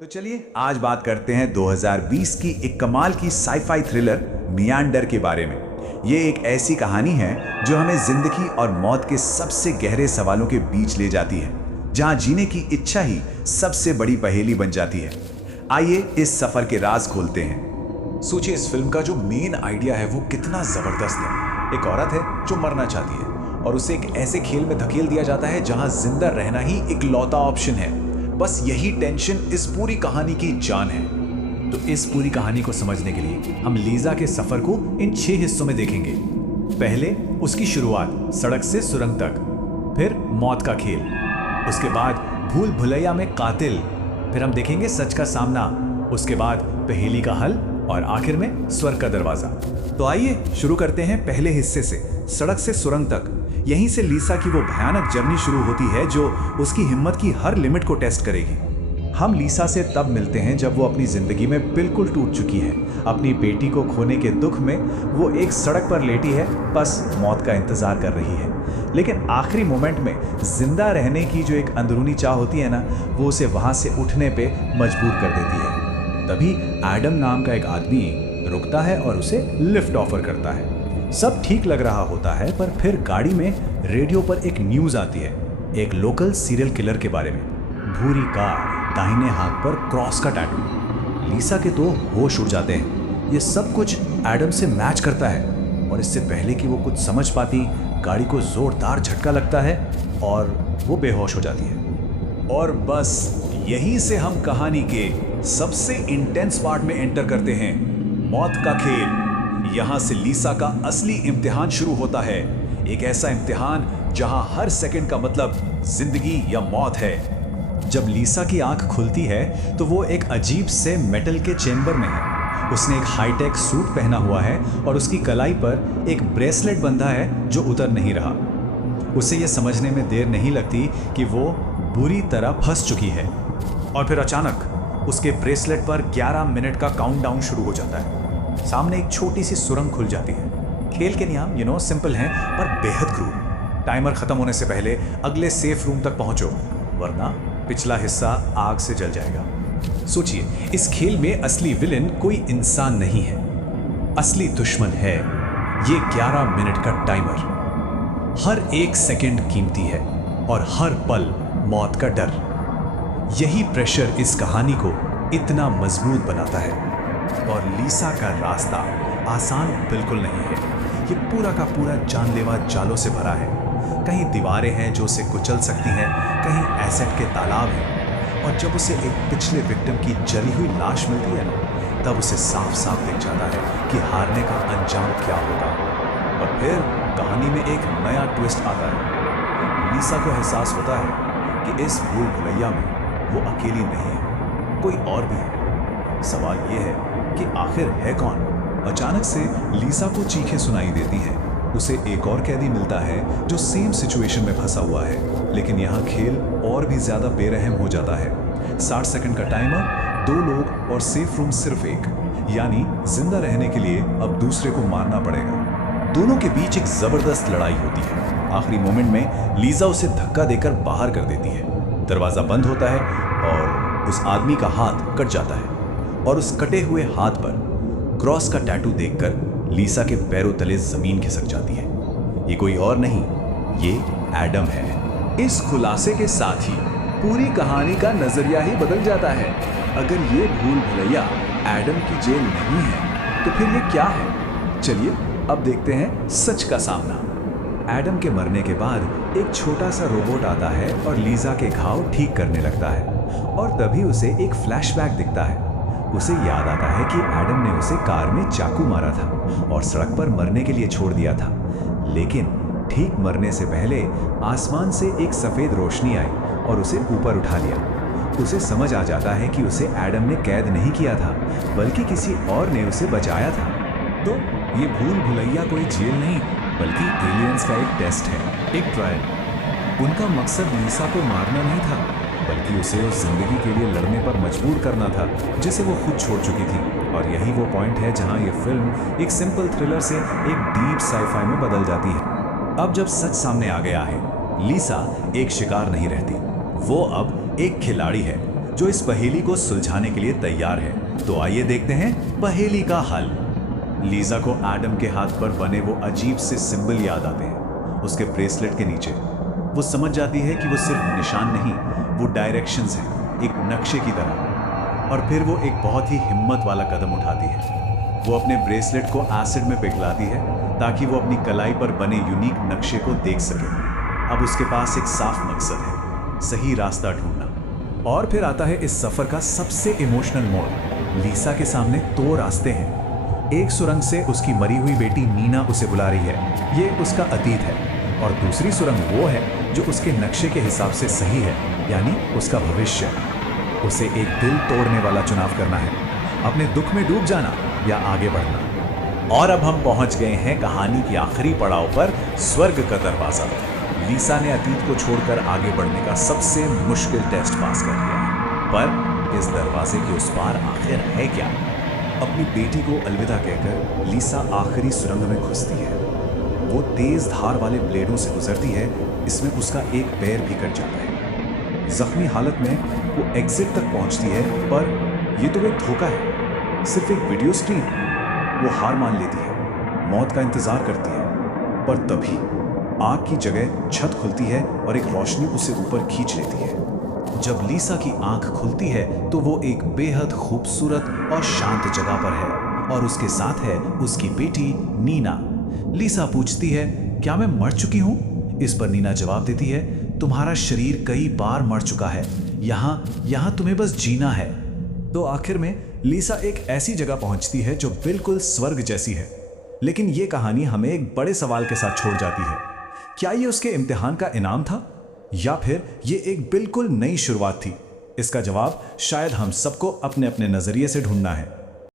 तो चलिए आज बात करते हैं 2020 की एक कमाल की साईफाई थ्रिलर मियांडर के बारे में। ये एक ऐसी कहानी है जो हमें जिंदगी और मौत के सबसे गहरे सवालों के बीच ले जाती है, जहां जीने की इच्छा ही सबसे बड़ी पहेली बन जाती है। आइए इस सफर के राज खोलते हैं। सोचिए इस फिल्म का जो मेन आइडिया है वो कितना जबरदस्त है। एक औरत है जो मरना चाहती है और उसे एक ऐसे खेल में धकेल दिया जाता है जहां जिंदा रहना ही इकलौता ऑप्शन है। बस यही टेंशन इस पूरी कहानी की जान है। तो इस पूरी कहानी को समझने के लिए हम लीजा के सफर को इन 6 हिस्सों में देखेंगे। पहले उसकी शुरुआत सड़क से सुरंग तक, फिर मौत का खेल, उसके बाद भूल भुलैया में कातिल, फिर हम देखेंगे सच का सामना, उसके बाद पहेली का हल और आखिर में स्वर्ग का दरवाजा। तो आइए शुरू करते हैं पहले हिस्से से, सड़क से सुरंग तक। यहीं से लीसा की वो भयानक जर्नी शुरू होती है जो उसकी हिम्मत की हर लिमिट को टेस्ट करेगी। हम लीसा से तब मिलते हैं जब वो अपनी जिंदगी में बिल्कुल टूट चुकी है। अपनी बेटी को खोने के दुख में वो एक सड़क पर लेटी है, बस मौत का इंतजार कर रही है। लेकिन आखिरी मोमेंट में जिंदा रहने की जो एक अंदरूनी चाह होती है ना, वो उसे वहां से उठने पे मजबूर कर देती है। तभी एडम नाम का एक आदमी रुकता है और उसे लिफ्ट ऑफर करता है। सब ठीक लग रहा होता है, पर फिर गाड़ी में रेडियो पर एक न्यूज आती है, एक लोकल सीरियल किलर के बारे में। भूरी कार, दाहिने हाथ पर क्रॉस का टैटू। लीसा के तो होश उड़ जाते हैं। ये सब कुछ एडम से मैच करता है और इससे पहले कि वो कुछ समझ पाती, गाड़ी को जोरदार झटका लगता है और वो बेहोश हो जाती है। और बस यहीं से हम कहानी के सबसे इंटेंस पार्ट में एंटर करते हैं, मौत का खेल। यहां से लीसा का असली इम्तिहान शुरू होता है। एक ऐसा इम्तिहान जहां हर सेकंड का मतलब जिंदगी या मौत है। जब लीसा की आंख खुलती है तो वो एक अजीब से मेटल के चेंबर में है। उसने एक हाईटेक सूट पहना हुआ है और उसकी कलाई पर एक ब्रेसलेट बंधा है जो उतर नहीं रहा। उसे यह समझने में देर नहीं लगती कि वो बुरी तरह फंस चुकी है। और फिर अचानक उसके ब्रेसलेट पर 11 मिनट का काउंटडाउन शुरू हो जाता है। सामने एक छोटी सी सुरंग खुल जाती है। खेल के नियम सिंपल हैं पर बेहद क्रूर। टाइमर खत्म होने से पहले अगले सेफ रूम तक पहुंचो, वरना पिछला हिस्सा आग से जल जाएगा। सोचिए, इस खेल में असली विलेन कोई इंसान नहीं है, असली दुश्मन है ये 11 मिनट का टाइमर। हर एक सेकंड कीमती है और हर पल मौत का डर। यही प्रेशर इस कहानी को इतना मजबूत बनाता है। और लीसा का रास्ता आसान बिल्कुल नहीं है। ये पूरा का पूरा जानलेवा जालों से भरा है। कहीं दीवारें हैं जो उसे कुचल सकती हैं, कहीं एसिड के तालाब हैं। और जब उसे एक पिछले विक्टिम की जली हुई लाश मिलती है ना, तब उसे साफ साफ दिख जाता है कि हारने का अंजाम क्या होगा। और फिर कहानी में एक नया ट्विस्ट आता है। लीसा को एहसास होता है कि इस भूल भुलैया में वो अकेली नहीं है, कोई और भी है। सवाल ये है कि आखिर है कौन? अचानक से लीसा को चीखें सुनाई देती हैं। उसे एक और कैदी मिलता है जो सेम सिचुएशन में फंसा हुआ है, लेकिन यहाँ खेल और भी ज्यादा बेरहम हो जाता है। 60 सेकंड का टाइमर, 2 लोग और सेफ रूम सिर्फ एक, यानी जिंदा रहने के लिए अब दूसरे को मारना पड़ेगा। दोनों के बीच एक जबरदस्त लड़ाई होती है। आखिरी मोमेंट में लीजा उसे धक्का देकर बाहर कर देती है। दरवाजा बंद होता है और उस आदमी का हाथ कट जाता है। और उस कटे हुए हाथ पर क्रॉस का टैटू देखकर लीसा के पैरों तले जमीन खिसक जाती है। ये कोई और नहीं, ये एडम है। इस खुलासे के साथ ही पूरी कहानी का नजरिया ही बदल जाता है। अगर ये भूल भुलैया एडम की जेल नहीं है तो फिर ये क्या है? चलिए अब देखते हैं सच का सामना। एडम के मरने के बाद एक छोटा सा रोबोट आता है और लीजा के घाव ठीक करने लगता है। और तभी उसे एक फ्लैशबैक दिखता है। उसे याद आता है कि एडम ने उसे कार में चाकू मारा था और सड़क पर मरने के लिए छोड़ दिया था। लेकिन ठीक मरने से पहले आसमान से एक सफेद रोशनी आई और उसे ऊपर उठा लिया। उसे समझ आ जाता है कि उसे एडम ने कैद नहीं किया था, बल्कि किसी और ने उसे बचाया था। तो ये भूल भुलैया कोई जेल नहीं, बल्कि एलियंस का एक टेस्ट है, एक ट्रायल। उनका मकसद लीसा को मारना नहीं था, बल्कि उसे उस जिंदगी के लिए लड़ने पर मजबूर करना था जिसे वो खुद छोड़ चुकी थी। और यही वो पॉइंट है जहां ये फिल्म एक सिंपल थ्रिलर से एक डीप साईफाई में बदल जाती है। अब जब सच सामने आ गया है, लीसा एक शिकार नहीं रहती, वो अब एक खिलाड़ी है जो इस पहेली को सुलझाने के लिए तैयार है। तो आइए देखते हैं पहेली का हल। लीजा को एडम के हाथ पर बने वो अजीब से सिंबल याद आते हैं, उसके ब्रेसलेट के नीचे। वो समझ जाती है कि वो सिर्फ निशान नहीं, वो डायरेक्शंस हैं, एक नक्शे की तरह। और फिर वो एक बहुत ही हिम्मत वाला कदम उठाती है। वो अपने ब्रेसलेट को एसिड में पिघलाती है ताकि वो अपनी कलाई पर बने यूनिक नक्शे को देख सके। अब उसके पास एक साफ मकसद है, सही रास्ता ढूंढना। और फिर आता है इस सफर का सबसे इमोशनल मोड़। लीसा के सामने दो रास्ते हैं। एक सुरंग से उसकी मरी हुई बेटी नीना उसे बुला रही है, ये उसका अतीत है। और दूसरी सुरंग वो है जो उसके नक्शे के हिसाब से सही है, यानी उसका भविष्य। उसे एक दिल तोड़ने वाला चुनाव करना है, अपने दुख में डूब जाना या आगे बढ़ना। और अब हम पहुंच गए हैं कहानी के आखिरी पड़ाव पर, स्वर्ग का दरवाजा। लीसा ने अतीत को छोड़कर आगे बढ़ने का सबसे मुश्किल टेस्ट पास कर लिया, पर इस दरवाजे के उस पार आखिर है क्या? अपनी बेटी को अलविदा कहकर लीसा आखिरी सुरंग में घुसती है। वो तेज धार वाले ब्लेडों से गुजरती है, इसमें उसका एक पैर भी कट जाता है। जख्मी हालत में वो एग्जिट तक पहुंचती है, पर ये तो एक धोखा है, सिर्फ एक वीडियो स्क्रीन। वो हार मान लेती है, मौत का इंतजार करती है, पर तभी आग की जगह छत खुलती है और एक रोशनी उसे ऊपर खींच लेती है। जब लीसा की आंख खुलती है तो वो एक बेहद खूबसूरत और शांत जगह पर है, और उसके साथ है उसकी बेटी नीना। लीसा पूछती है, क्या मैं मर चुकी हूँ? इस पर नीना जवाब देती है, तुम्हारा शरीर कई बार मर चुका है, यहाँ तुम्हें बस जीना है। तो आखिर में लीसा एक ऐसी जगह पहुंचती है जो बिल्कुल स्वर्ग जैसी है। लेकिन ये कहानी हमें एक बड़े सवाल के साथ छोड़ जाती है। क्या ये उसके इम्तिहान का इनाम था, या फिर ये एक बिल्कुल नई शुरुआत थी? इसका जवाब शायद हम सबको अपने अपने नजरिए से ढूंढना है।